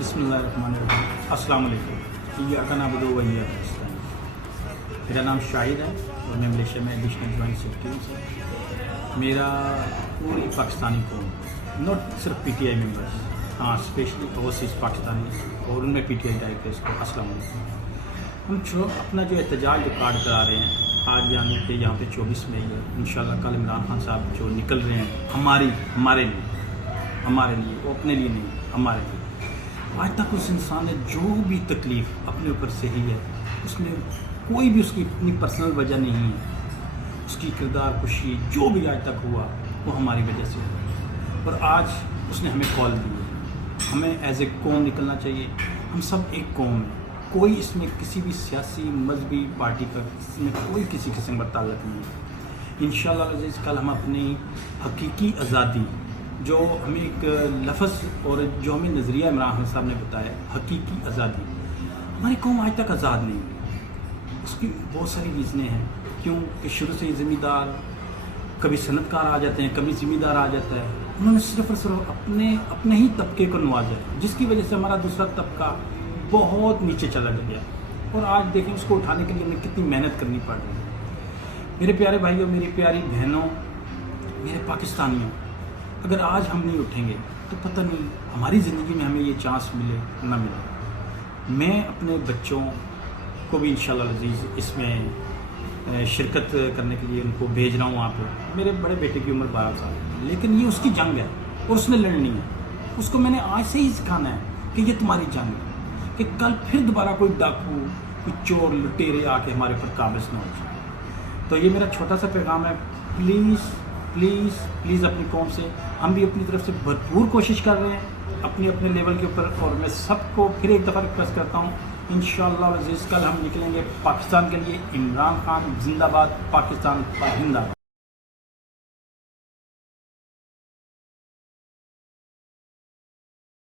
बिस्मिल्लाहिर्रहमानिर्रहीम। अस्सलाम वालेकुम। इय्याका नअबुदु व इय्याका नस्तईन। मेरा नाम शाहिद है और मैं मलेशिया में एडिशनल जॉइंट सेक्रेटरी हूँ। मेरा पूरी पाकिस्तानी कौम, नॉट सिर्फ PTI मेंबर्स, हाँ स्पेशली ओवरसीज़ पाकिस्तानी और उनमें PTI डायरेक्टर्स को अस्सलाम वालेकुम। हम अपना जो एहतजाज जो कार्ड करा रहे हैं आज, यानी कि यहाँ पे 24 मई है, इंशाल्लाह कल इमरान खान साहब जो निकल रहे हैं हमारे लिए, वो अपने लिए नहीं, हमारे लिए। आज तक उस इंसान ने जो भी तकलीफ़ अपने ऊपर सही है, उसमें कोई भी उसकी अपनी पर्सनल वजह नहीं है। उसकी किरदार कुशी जो भी आज तक हुआ वो हमारी वजह से हुआ, और आज उसने हमें कॉल दी है। हमें एज ए कौम निकलना चाहिए। हम सब एक कौम है, कोई इसमें किसी भी सियासी मजहबी पार्टी का इसमें कोई किसी किस्म का ताल्लुक नहीं है। इंशाअल्लाह अज़ीज़ कल हम अपनी हकीकी आज़ादी, जो हमें एक लफ्ज़ और जो हमें नज़रिया इमरान खान साहब ने बताया, हकीकी आज़ादी, हमारी कौम आज तक आज़ाद नहीं है। उसकी बहुत सारी रीज़नें हैं। क्यों कि शुरू से ही ज़मींदार, कभी सनतकार आ जाते हैं, कभी ज़मींदार आ जाता है। उन्होंने सिर्फ और सिर्फ अपने ही तबके को नवाजा है, जिसकी वजह से हमारा दूसरा तबका बहुत नीचे चला गया। और आज देखें उसको उठाने के लिए हमें कितनी मेहनत करनी पड़ रही है। मेरे प्यारे भाइयों, मेरी प्यारी बहनों, मेरे पाकिस्तानियों, अगर आज हम नहीं उठेंगे तो पता नहीं हमारी ज़िंदगी में हमें ये चांस मिले ना मिले। मैं अपने बच्चों को भी इंशाअल्लाह अज़ीज़ इसमें शिरकत करने के लिए उनको भेज रहा हूँ वहाँ पर। मेरे बड़े बेटे की उम्र 12 साल है, लेकिन ये उसकी जंग है और उसने लड़नी है। उसको मैंने आज से ही सिखाना है कि ये तुम्हारी जंग है, कि कल फिर दोबारा कोई डाकू, कोई चोर लुटेरे आके हमारे ऊपर काबिज ना हो जाए। तो ये मेरा छोटा सा पैगाम है। प्लीज़ प्लीज़ प्लीज़ अपनी कौम से हम भी अपनी तरफ से भरपूर कोशिश कर रहे हैं अपने अपने लेवल के ऊपर। और मैं सबको फिर एक दफ़ा रिक्वेस्ट करता हूँ, इंशाअल्लाह अज़ीज़ कल हम निकलेंगे पाकिस्तान के लिए। इमरान खान जिंदाबाद, पाकिस्तान जिंदाबाद।